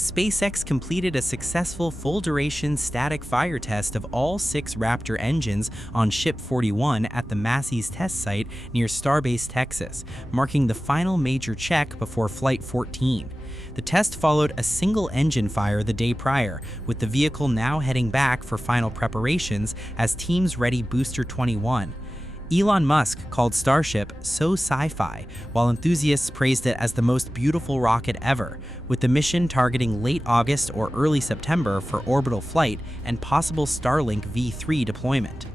SpaceX completed a successful full-duration static fire test of all 6 Raptor engines on Ship 41 at the Massey's test site near Starbase, Texas, marking the final major check before Flight 14. The test followed a single engine fire the day prior, with the vehicle now heading back for final preparations as teams ready Booster 21. Elon Musk called Starship so sci-fi, while enthusiasts praised it as the most beautiful rocket ever, with the mission targeting late August or early September for orbital flight and possible Starlink V3 deployment.